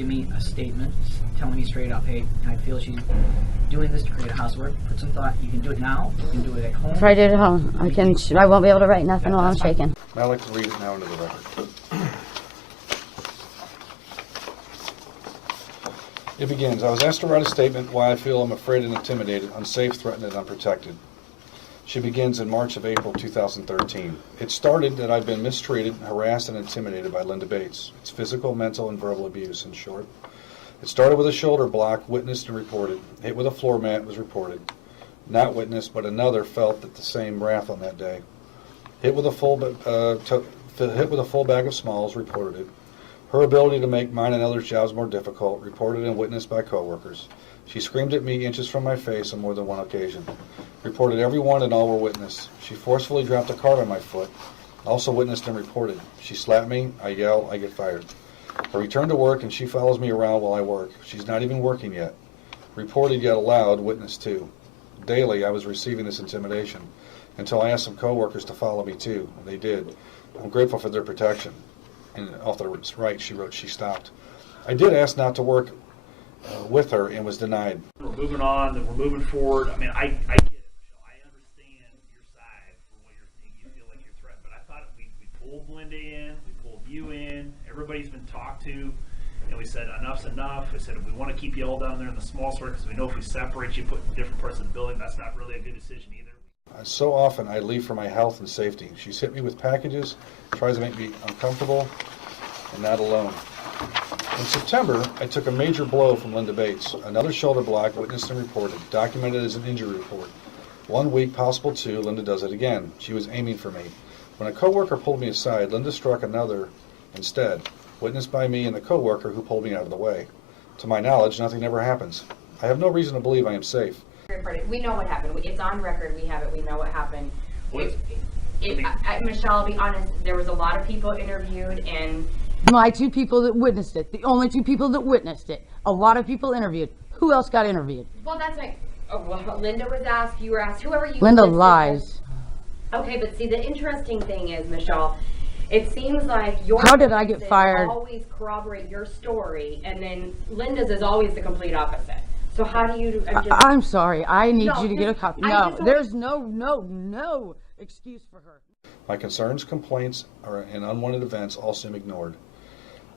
give me a statement telling me straight up, hey, I feel she's doing this to create a housework. Put some thought. You can do it now. You can do it at home. If I did it at home, I won't be able to write nothing while I'm shaking. I'd like to read it now into the record. It begins, I was asked to write a statement why I feel I'm afraid and intimidated, unsafe, threatened, and unprotected. She begins in March of April 2013. It started that I've been mistreated, harassed, and intimidated by Linda Bates. It's physical, mental, and verbal abuse, in short. It started with a shoulder block, witnessed and reported. Hit with a floor mat was reported. Not witnessed, but another felt that the same wrath on that day. Hit with a full bag of smalls, reported it. Her ability to make mine and others' jobs more difficult, reported and witnessed by coworkers. She screamed at me inches from my face on more than one occasion. Reported everyone and all were witness. She forcefully dropped a card on my foot, also witnessed and reported. She slapped me, I yell, I get fired. I return to work and she follows me around while I work. She's not even working yet. Reported yet aloud, witnessed too. Daily I was receiving this intimidation until I asked some coworkers to follow me too. They did. I'm grateful for their protection. And off the right, she wrote, she stopped. I did ask not to work with her and was denied. We're moving on, and we're moving forward. I mean, I get it, Michelle. I understand your side for what you're thinking. You feel like you're threatened. But I thought we pulled Linda in, we pulled you in. Everybody's been talked to. And we said, enough's enough. We said, we want to keep you all down there in the small store because we know if we separate you, put in different parts of the building, that's not really a good decision either. So often I leave for my health and safety. She's hit me with packages, tries to make me uncomfortable and not alone. In September, I took a major blow from Linda Bates. Another shoulder block, witnessed and reported, documented as an injury report. 1 week, possible 2, Linda does it again. She was aiming for me. When a coworker pulled me aside, Linda struck another instead, witnessed by me and the coworker who pulled me out of the way. To my knowledge, nothing ever happens. I have no reason to believe I am safe. We know what happened. It's on record. We have it. We know what happened. Michelle, I'll be honest, there was a lot of people interviewed, and My 2 people that witnessed it. The only 2 people that witnessed it. A lot of people interviewed. Who else got interviewed? well, that's my. Oh, well, Linda was asked. You were asked. Whoever you. Linda listed lies. Okay, but see, the interesting thing is, Michelle, it seems like your. How did I get fired? Always corroborate your story, and then Linda's is always the complete opposite. So how do you? I'm sorry. I need you to get a copy. No, just there's no excuse for her. My concerns, complaints, and unwanted events all seem ignored.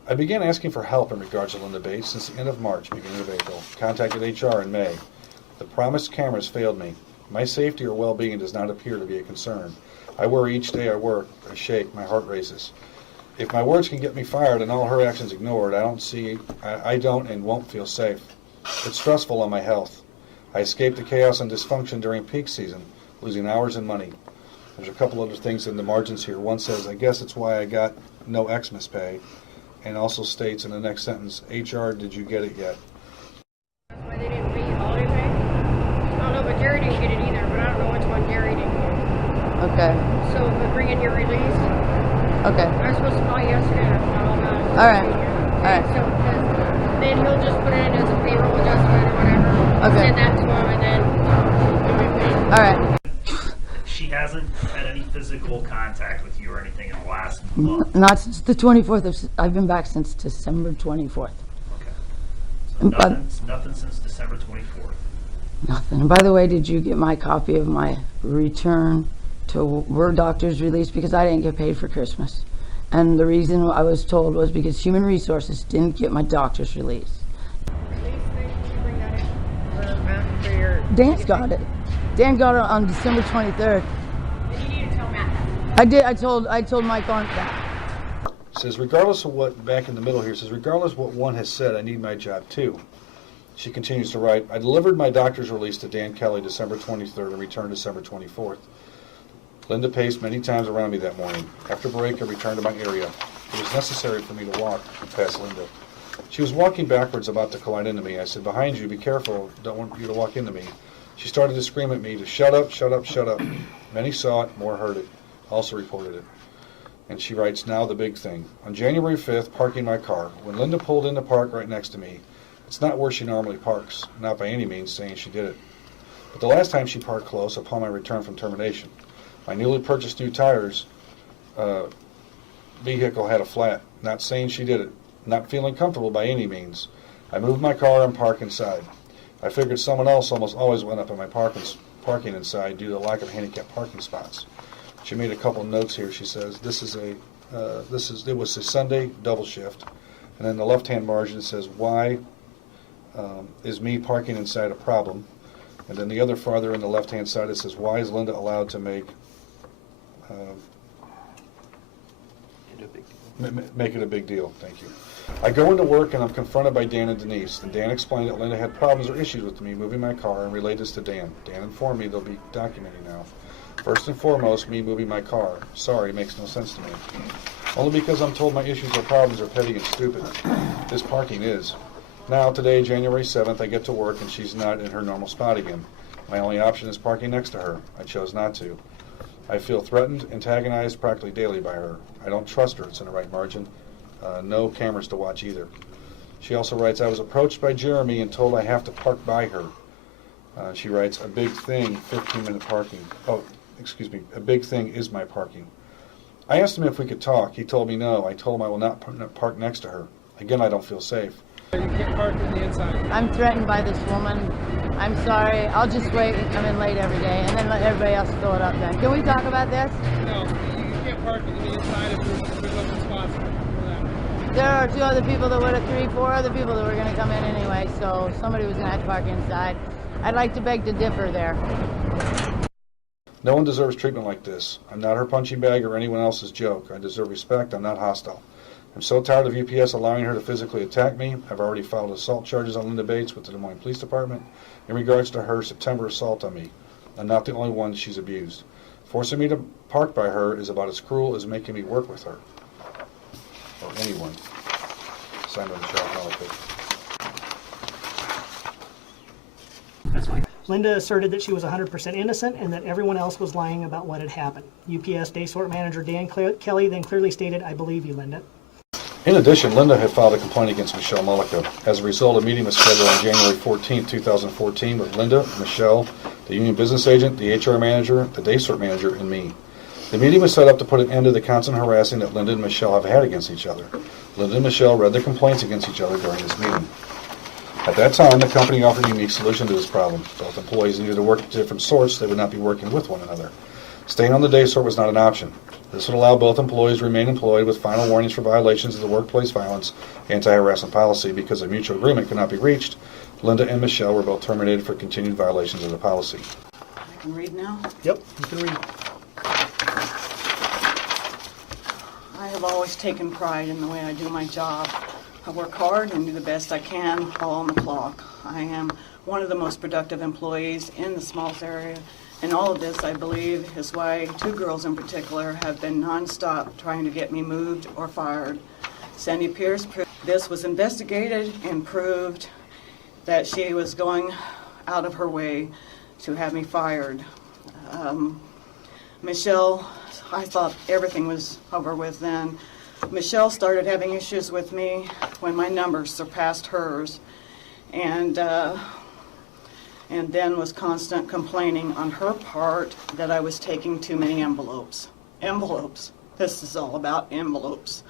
I began asking for help in regards to Linda Bates since the end of March, beginning of April. Contacted HR in May. The promised cameras failed me. My safety or well-being does not appear to be a concern. I worry each day I work, I shake, my heart races. If my words can get me fired and all her actions ignored, I don't and won't feel safe. It's stressful on my health. I escaped the chaos and dysfunction during peak season, losing hours and money. There's a couple other things in the margins here. One says, I guess it's why I got no Xmas pay, and also states in the next sentence, HR, did you get it yet? That's why they didn't pay you holiday pay? I don't know, but Jerry didn't get it either, but I don't know which one Jerry didn't get. Okay. So, but bring in your release. Okay. I was supposed to call you yesterday, and I forgot all about it. All right. Okay, All right. so, then he'll just put it in as a payroll adjustment or whatever. Okay. Send that to him, and then you'll be paid. All right. She hasn't had any physical contact with you or anything in the last month. Not since the 24th. I've been back since December 24th. Okay. So nothing since December 24th. Nothing. And by the way, did you get my copy of my return to work doctor's release? Because I didn't get paid for Christmas. And the reason I was told was because Human Resources didn't get my doctor's release. Release, then you bring that in for your... Dan's got it. Dan got it on December 23rd. Then you need to tell Matt that. I did. I told Mike on that. It says, regardless of what, back in the middle here, it says, regardless of what one has said, I need my job too. She continues to write, I delivered my doctor's release to Dan Kelly December 23rd and returned December 24th. Linda paced many times around me that morning. After break, I returned to my area. It was necessary for me to walk past Linda. She was walking backwards, about to collide into me. I said, behind you, be careful, don't want you to walk into me. She started to scream at me to shut up, shut up, shut up. Many saw it, more heard it, also reported it. And she writes, now the big thing. On January 5th, parking my car, when Linda pulled in the park right next to me, it's not where she normally parks, not by any means saying she did it. But the last time she parked close, upon my return from termination, my newly purchased new tires vehicle had a flat, not saying she did it. not feeling comfortable by any means. I moved my car and parked inside. I figured someone else almost always went up in my parking inside due to the lack of handicapped parking spots. She made a couple notes here. She says it was a Sunday double shift, and then the left-hand margin says why is me parking inside a problem, and then the other farther in the left-hand side it says why is Linda allowed to make it a big deal. Thank you. I go into work and I'm confronted by Dan and Denise. And Dan explained that Linda had problems or issues with me moving my car and relayed this to Dan. Dan informed me they'll be documenting now. First and foremost, me moving my car. Sorry, makes no sense to me. Only because I'm told my issues or problems are petty and stupid. This parking is. Now, today, January 7th, I get to work and she's not in her normal spot again. My only option is parking next to her. I chose not to. I feel threatened, antagonized practically daily by her. I don't trust her. It's in the right margin. No cameras to watch either. She also writes, I was approached by Jeremy and told I have to park by her. She writes, a big thing, 15-minute parking. Oh, excuse me, a big thing is my parking. I asked him if we could talk. He told me no. I told him I will not park next to her. Again, I don't feel safe. You can't park in the inside. I'm threatened by this woman. I'm sorry. I'll just wait and come in late every day and then let everybody else fill it up then. Can we talk about this? No, you can't park in the inside if there's open spots for that. There are 2 other people that would have 3, 4 other people that were going to come in anyway, so somebody was going to have to park inside. I'd like to beg to differ there. No one deserves treatment like this. I'm not her punching bag or anyone else's joke. I deserve respect. I'm not hostile. I'm so tired of UPS allowing her to physically attack me. I've already filed assault charges on Linda Bates with the Des Moines Police Department in regards to her September assault on me. I'm not the only one she's abused. Forcing me to park by her is about as cruel as making me work with her. Or anyone. Signed by Michelle Malekith. That's fine. Linda asserted that she was 100% innocent and that everyone else was lying about what had happened. UPS Day Sort Manager Dan Kelly then clearly stated, I believe you, Linda. In addition, Linda had filed a complaint against Michelle Mullica. As a result, a meeting was scheduled on January 14, 2014 with Linda, Michelle, the union business agent, the HR manager, the day sort manager, and me. The meeting was set up to put an end to the constant harassing that Linda and Michelle have had against each other. Linda and Michelle read their complaints against each other during this meeting. At that time, the company offered a unique solution to this problem. Both employees needed to work at different sorts, they would not be working with one another. Staying on the day sort was not an option. This would allow both employees to remain employed with final warnings for violations of the workplace violence anti-harassment policy. Because a mutual agreement could not be reached, Linda and Michelle were both terminated for continued violations of the policy. I can read now. Yep, you can read. I have always taken pride in the way I do my job. I work hard and do the best I can while on the clock. I am one of the most productive employees in the Smalls area, and all of this, I believe, is why 2 girls in particular have been nonstop trying to get me moved or fired. Sandy Pierce, this was investigated and proved that she was going out of her way to have me fired. Michelle, I thought everything was over with then. Michelle started having issues with me when my numbers surpassed hers, and then was constant complaining on her part that I was taking too many envelopes. Envelopes. This is all about envelopes.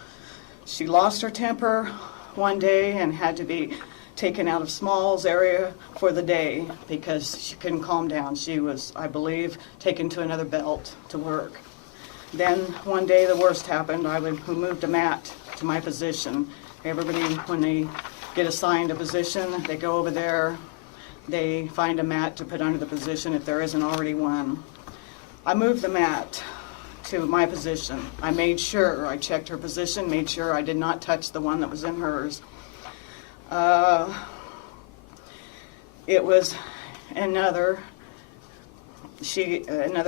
She lost her temper one day and had to be taken out of Smalls area for the day because she couldn't calm down. She was, I believe, taken to another belt to work. Then one day the worst happened. I moved a mat to my position. Everybody, when they get assigned a position, they go over there, they find a mat to put under the position if there isn't already one. I moved the mat to my position. I made sure, I checked her position, made sure I did not touch the one that was in hers. It was another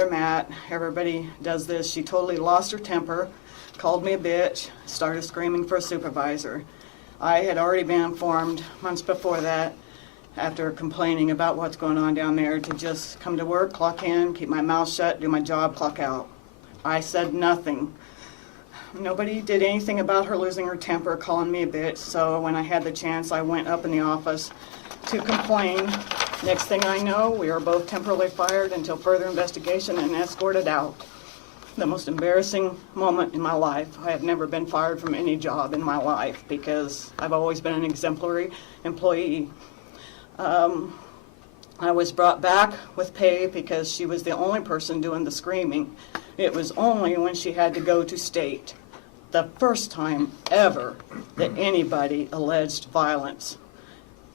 mat. Everybody does this. She totally lost her temper, called me a bitch, started screaming for a supervisor. I had already been informed months before that, after complaining about what's going on down there, to just come to work, clock in, keep my mouth shut, do my job, clock out. I said nothing. Nobody did anything about her losing her temper, calling me a bitch, so when I had the chance, I went up in the office to complain. Next thing I know, we were both temporarily fired until further investigation and escorted out. the most embarrassing moment in my life. I have never been fired from any job in my life because I've always been an exemplary employee. I was brought back with pay because she was the only person doing the screaming. It was only when she had to go to state, the first time ever that anybody alleged violence.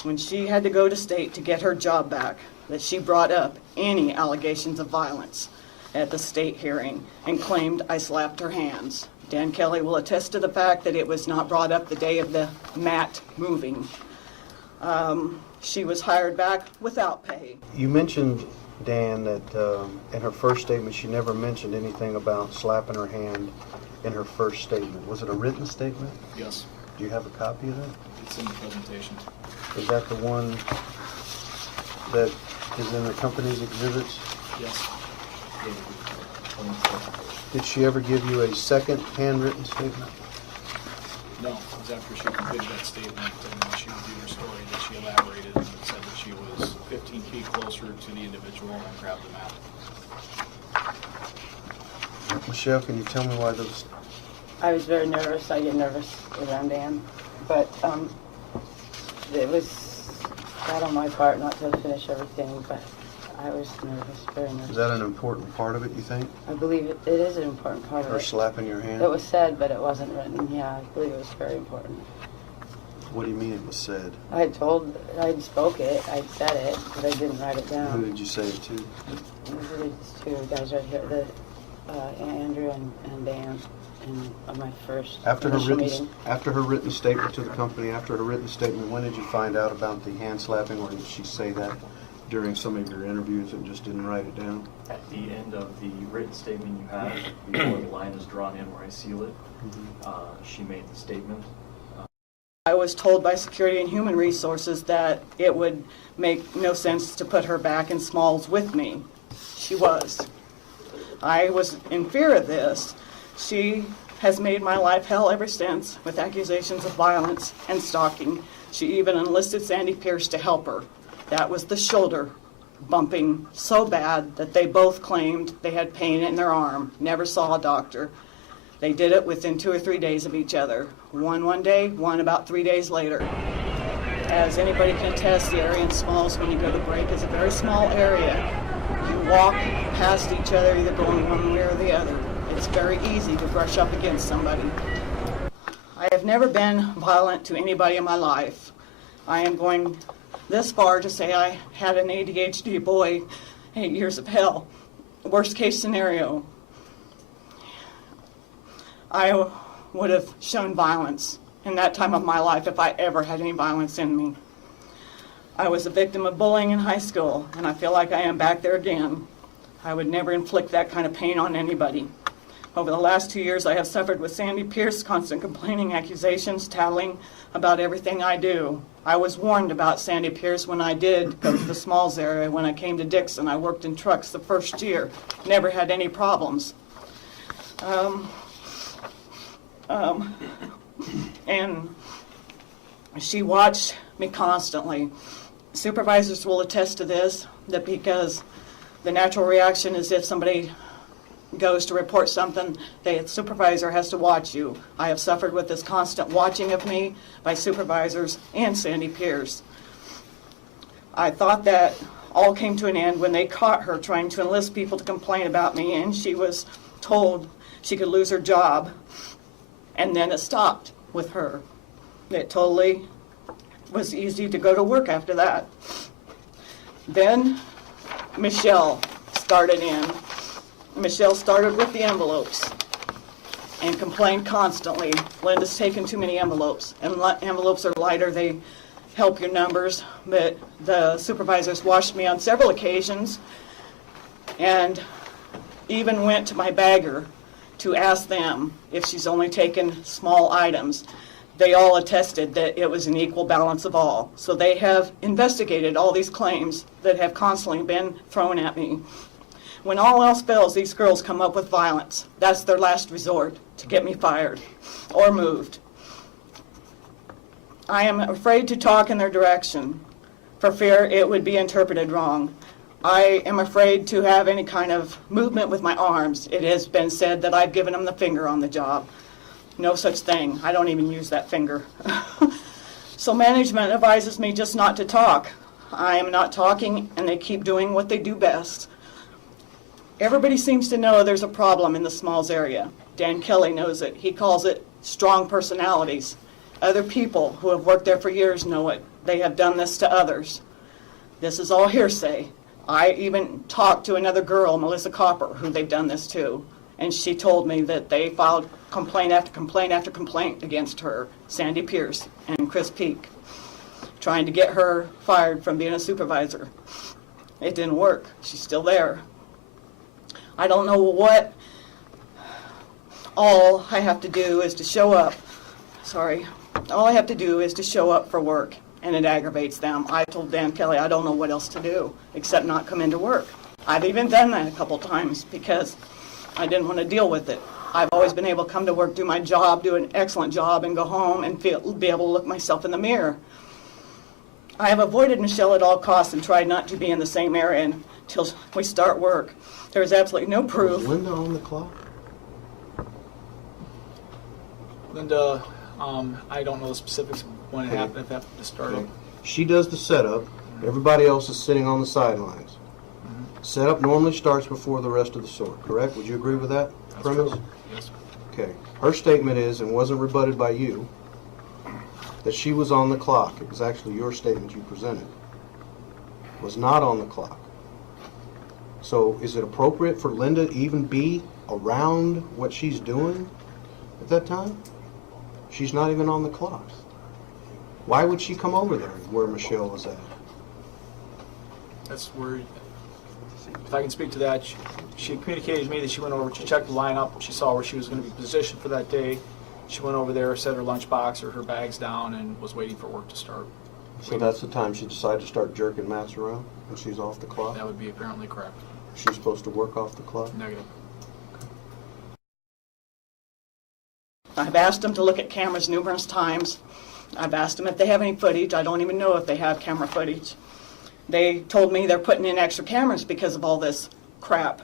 When she had to go to state to get her job back, that she brought up any allegations of violence at the state hearing and claimed I slapped her hands. Dan Kelly will attest to the fact that it was not brought up the day of the mat moving. She was hired back without pay. You mentioned, Dan, that in her first statement she never mentioned anything about slapping her hand in her first statement. Was it a written statement? Yes. Do you have a copy of that? It's in the presentation. Is that the one that is in the company's exhibits? Yes. Did she ever give you a second handwritten statement? No, it was after she completed that statement and then she reviewed her story that she elaborated and said that she was 15 feet closer to the individual and grabbed the mat. Michelle, can you tell me why those? I was very nervous. I get nervous around Dan, but it was bad on my part not to finish everything, but I was nervous, very nervous. Is that an important part of it, you think? I believe it is an important part of Her it. slapping your hand? It was said, but it wasn't written. Yeah, I believe it was very important. What do you mean it was said? I'd spoke it, I'd said it, but I didn't write it down. Who did you say it to? These are these two guys right here, Andrew and Dan, in my first initial meeting. After her written statement to the company, after her written statement, when did you find out about the hand slapping, or did she say that during some of your interviews and just didn't write it down? At the end of the written statement you have, before the line is drawn in where I seal it, she made the statement. I was told by Security and Human Resources that it would make no sense to put her back in Smalls with me. She was. I was in fear of this. She has made my life hell ever since with accusations of violence and stalking. She even enlisted Sandy Pierce to help her. That was the shoulder bumping so bad that they both claimed they had pain in their arm, never saw a doctor. They did it within 2 or 3 days of each other. One day, one about 3 days later. As anybody can attest, the area in Smalls when you go to break is a very small area. You walk past each other either going one way or the other. It's very easy to brush up against somebody. I have never been violent to anybody in my life. I am going this far to say I had an ADHD boy, 8 years of hell. Worst case scenario, I would have shown violence in that time of my life if I ever had any violence in me. I was a victim of bullying in high school, and I feel like I am back there again. I would never inflict that kind of pain on anybody. Over the last 2 years, I have suffered with Sandy Pierce, constant complaining, accusations, tattling about everything I do. I was warned about Sandy Pierce when I did go to the Smalls area. When I came to Dixon, I worked in trucks the first year. Never had any problems. And she watched me constantly. Supervisors will attest to this, that because the natural reaction is if somebody goes to report something, the supervisor has to watch you. I have suffered with this constant watching of me by supervisors and Sandy Pierce. I thought that all came to an end when they caught her trying to enlist people to complain about me, and she was told she could lose her job, and then it stopped with her. It totally was easy to go to work after that. Then Michelle started in. Michelle started with the envelopes and complained constantly. Linda's taken too many envelopes, and envelopes are lighter, they help your numbers, but the supervisors watched me on several occasions and even went to my bagger to ask them if she's only taken small items. They all attested that it was an equal balance of all. So they have investigated all these claims that have constantly been thrown at me. When all else fails, these girls come up with violence. That's their last resort, to get me fired or moved. I am afraid to talk in their direction for fear it would be interpreted wrong. I am afraid to have any kind of movement with my arms. It has been said that I've given them the finger on the job. No such thing. I don't even use that finger. So management advises me just not to talk. I am not talking, and they keep doing what they do best. Everybody seems to know there's a problem in the Smalls area. Dan Kelly knows it. He calls it strong personalities. Other people who have worked there for years know it. They have done this to others. This is all hearsay. I even talked to another girl, Melissa Copper, who they've done this to, and she told me that they filed complaint after complaint after complaint against her, Sandy Pierce and Chris Peak, trying to get her fired from being a supervisor. It didn't work. She's still there. I don't know what. All I have to do is to show up. All I have to do is to show up for work, and it aggravates them. I told Dan Kelly I don't know what else to do except not come into work. I've even done that a couple times because I didn't want to deal with it. I've always been able to come to work, do my job, do an excellent job, and go home and be able to look myself in the mirror. I have avoided Michelle at all costs and tried not to be in the same area until we start work. There is absolutely no proof. Was Linda on the clock? Linda, I don't know the specifics of when it happened, if that happened to start up. She does the setup. Everybody else is sitting on the sidelines. Setup normally starts before the rest of the sort, correct? Would you agree with that premise? True. Yes. Okay. Her statement is, and wasn't rebutted by you, that she was on the clock. It was actually your statement you presented. Was not on the clock. So is it appropriate for Linda to even be around what she's doing at that time? She's not even on the clock. Why would she come over there where Michelle was at? That's where, if I can speak to that, she communicated to me that she went over, she checked the lineup, she saw where she was going to be positioned for that day. She went over there, set her lunchbox or her bags down, and was waiting for work to start. So that's the time she decided to start jerking Matt's around when she's off the clock? That would be apparently correct. She's supposed to work off the clock? Negative. I've asked them to look at cameras numerous times. I've asked them if they have any footage. I don't even know if they have camera footage. They told me they're putting in extra cameras because of all this crap.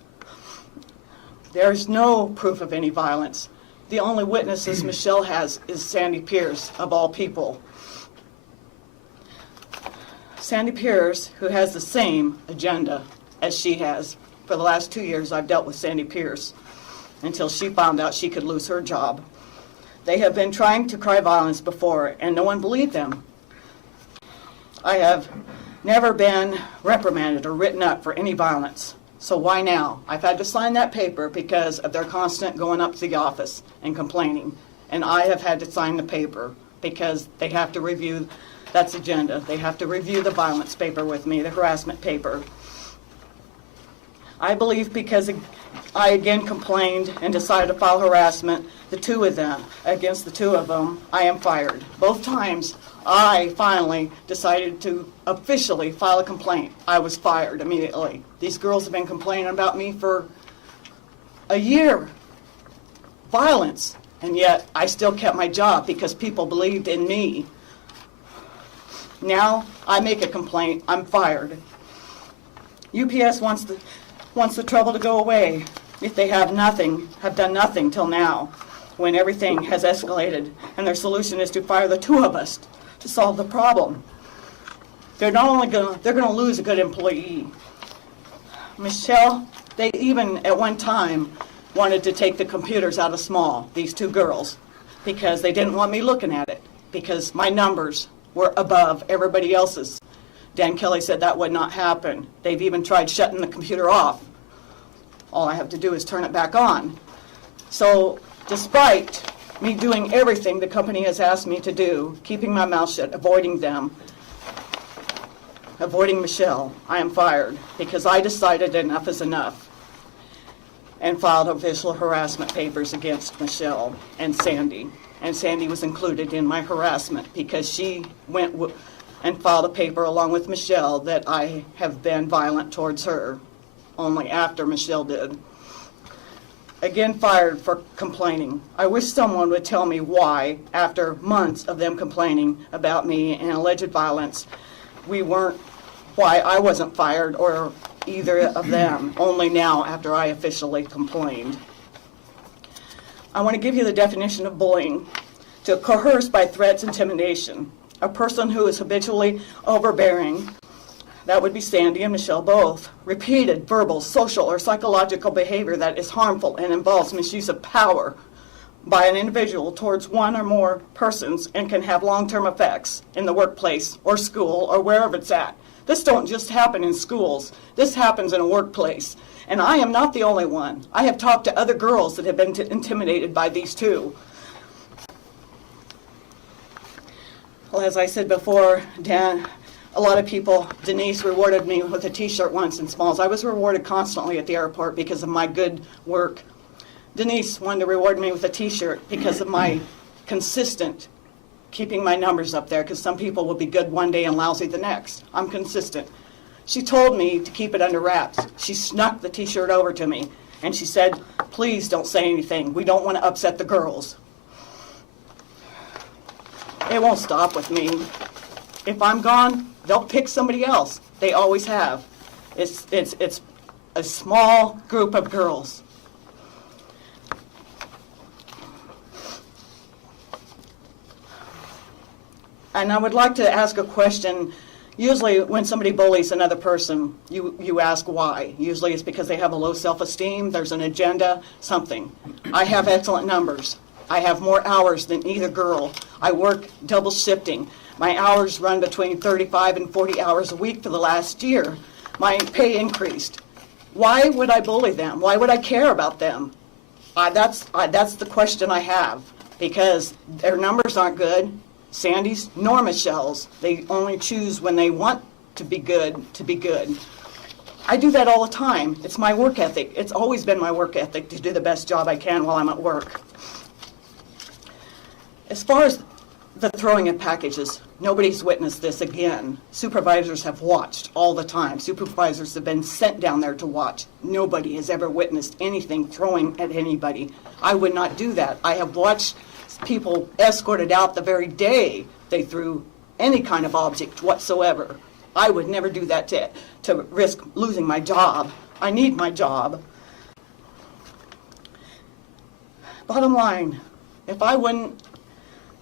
There's no proof of any violence. The only witnesses Michelle has is Sandy Pierce, of all people. Sandy Pierce, who has the same agenda as she has. For the last 2 years, I've dealt with Sandy Pierce until she found out she could lose her job. They have been trying to cry violence before, and no one believed them. I have never been reprimanded or written up for any violence. So why now? I've had to sign that paper because of their constant going up to the office and complaining. And I have had to sign the paper because they have to review, that's agenda. They have to review the violence paper with me, the harassment paper. I believe because I again complained and decided to file harassment, against the two of them, I am fired. Both times, I finally decided to officially file a complaint. I was fired immediately. These girls have been complaining about me for a year. Violence. And yet, I still kept my job because people believed in me. Now, I make a complaint, I'm fired. UPS wants the trouble to go away. If they have done nothing till now, when everything has escalated, and their solution is to fire the two of us to solve the problem. They're going to lose a good employee. Michelle, they even at one time wanted to take the computers out of Small, these two girls, because they didn't want me looking at it, because my numbers were above everybody else's. Dan Kelly said that would not happen. They've even tried shutting the computer off. All I have to do is turn it back on. So despite me doing everything the company has asked me to do, keeping my mouth shut, avoiding them, avoiding Michelle, I am fired because I decided enough is enough and filed official harassment papers against Michelle and Sandy. And Sandy was included in my harassment because she went and filed a paper along with Michelle that I have been violent towards her, only after Michelle did. Again, fired for complaining. I wish someone would tell me why, after months of them complaining about me and alleged violence, why I wasn't fired or either of them, only now after I officially complained. I want to give you the definition of bullying. To coerce by threats, intimidation. A person who is habitually overbearing, that would be Sandy and Michelle both. Repeated verbal, social, or psychological behavior that is harmful and involves misuse of power by an individual towards one or more persons and can have long-term effects in the workplace or school or wherever it's at. This don't just happen in schools. This happens in a workplace. And I am not the only one. I have talked to other girls that have been intimidated by these two. Well, as I said before, Dan, a lot of people, Denise rewarded me with a t-shirt once in Smalls. I was rewarded constantly at the airport because of my good work. Denise wanted to reward me with a t-shirt because of my consistent keeping my numbers up there, because some people will be good one day and lousy the next. I'm consistent. She told me to keep it under wraps. She snuck the t-shirt over to me and she said, please don't say anything. We don't want to upset the girls. It won't stop with me. If I'm gone, they'll pick somebody else. They always have. It's a small group of girls. And I would like to ask a question. Usually when somebody bullies another person, you ask why. Usually it's because they have a low self-esteem, there's an agenda, something. I have excellent numbers. I have more hours than either girl. I work double shifting. My hours run between 35 and 40 hours a week for the last year. My pay increased. Why would I bully them? Why would I care about them? That's the question I have, because their numbers aren't good. Sandy's nor Michelle's. They only choose when they want to be good to be good. I do that all the time. It's my work ethic. It's always been my work ethic to do the best job I can while I'm at work. As far as the throwing of packages, nobody's witnessed this again. Supervisors have watched all the time. Supervisors have been sent down there to watch. Nobody has ever witnessed anything throwing at anybody. I would not do that. I have watched people escorted out the very day they threw any kind of object whatsoever. I would never do that to risk losing my job. I need my job. Bottom line, if I wouldn't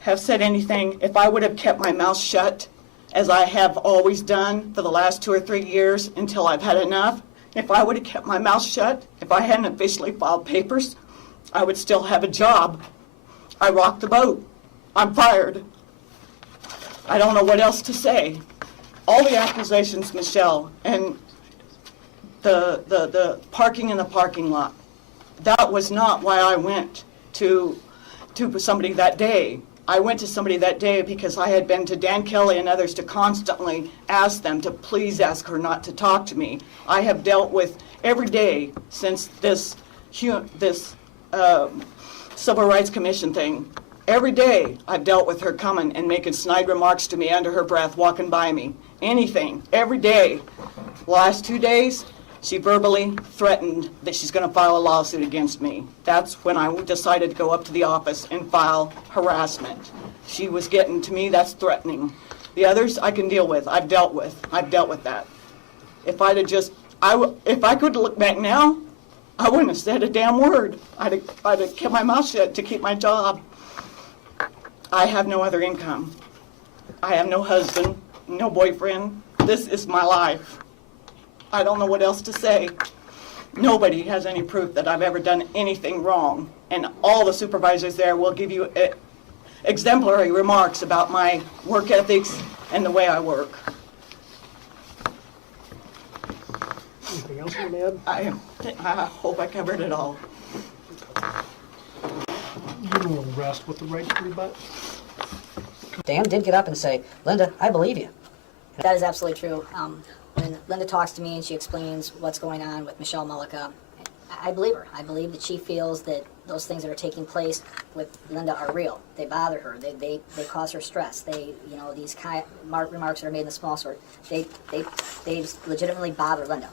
have said anything, if I would have kept my mouth shut, as I have always done for the last 2 or 3 years until I've had enough, if I would have kept my mouth shut, if I hadn't officially filed papers, I would still have a job. I rocked the boat. I'm fired. I don't know what else to say. All the accusations, Michelle, and the parking in the parking lot, that was not why I went to somebody that day. I went to somebody that day because I had been to Dan Kelly and others to constantly ask them to please ask her not to talk to me. I have dealt with every day since this Civil Rights Commission thing. Every day I've dealt with her coming and making snide remarks to me under her breath, walking by me. Anything. Every day. The last 2 days, she verbally threatened that she's going to file a lawsuit against me. That's when I decided to go up to the office and file harassment. She was getting to me, that's threatening. The others I can deal with. I've dealt with that. If I'd have just, if I could look back now, I wouldn't have said a damn word. I'd have kept my mouth shut to keep my job. I have no other income. I have no husband, no boyfriend. This is my life. I don't know what else to say. Nobody has any proof that I've ever done anything wrong. And all the supervisors there will give you exemplary remarks about my work ethics and the way I work. Anything else you want to add? I hope I covered it all. You will rest with the right to rebut. Dan did get up and say, Linda, I believe you. That is absolutely true. When Linda talks to me and she explains what's going on with Michelle Mullica, I believe her. I believe that she feels that those things that are taking place with Linda are real. They bother her. They cause her stress. These kind of remarks that are made in the small sort, they legitimately bother Linda.